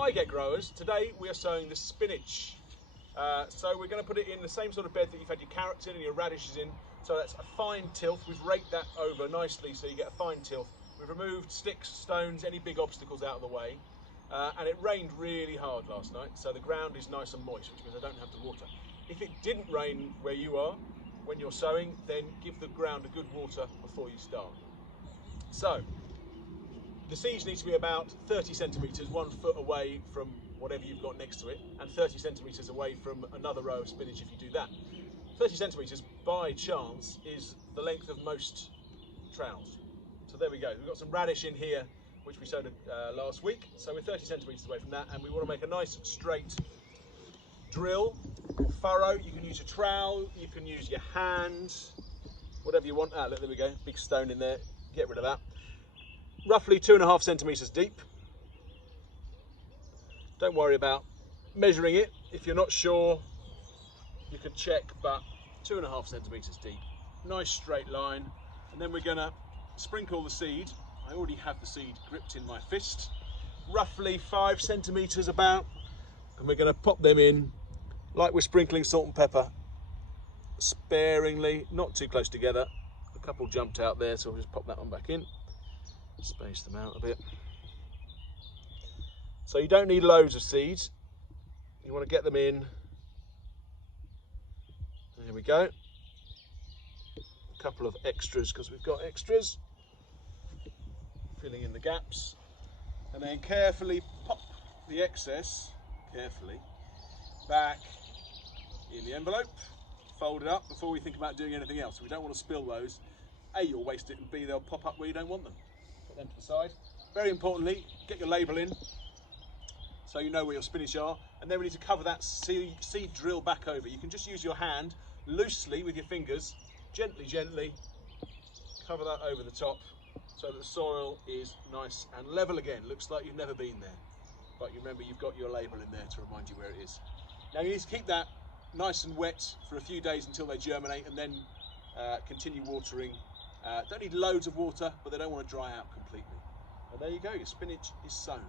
Hi Get Growers, today we are sowing the spinach. So we're going to put it in the same sort of bed that you've had your carrots in and your radishes in. So that's a fine tilth. We've raked that over nicely so you get a fine tilth. We've removed sticks, stones, any big obstacles out of the way. And it rained really hard last night, so the ground is nice and moist, which means I don't have to water. If it didn't rain where you are, when you're sowing, then give the ground a good water before you start. So, the seeds need to be about 30 centimetres, 1 foot away from whatever you've got next to it, and 30 centimetres away from another row of spinach if you do that. 30 centimetres, by chance, is the length of most trowels. So there we go. We've got some radish in here, which we sowed last week. So we're 30 centimetres away from that, and we want to make a nice straight drill or furrow. You can use a trowel, you can use your hand, whatever you want. Look, there we go, big stone in there, get rid of that. Roughly 2.5 centimetres deep. Don't worry about measuring it. If you're not sure, you can check, but 2.5 centimetres deep. Nice straight line. And then we're gonna sprinkle the seed. I already have the seed gripped in my fist. Roughly 5 centimetres about. And we're gonna pop them in like we're sprinkling salt and pepper. Sparingly, not too close together. A couple jumped out there, so we'll just pop that one back in. Space them out a bit. So you don't need loads of seeds. You want to get them in. There we go. A couple of extras because we've got extras. Filling in the gaps. And then carefully pop the excess, carefully, back in the envelope. Fold it up before we think about doing anything else. We don't want to spill those. A, you'll waste it, and B, they'll pop up where you don't want them. Put them to the side. Very importantly, get your label in so you know where your spinach are, and then we need to cover that seed drill back over. You can just use your hand loosely with your fingers, gently cover that over the top so that the soil is nice and level again. Looks like you've never been there, but you remember you've got your label in there to remind you where it is. Now you need to keep that nice and wet for a few days until they germinate, and then continue watering. Don't need loads of water, but they don't want to dry out completely. And there you go, your spinach is sown.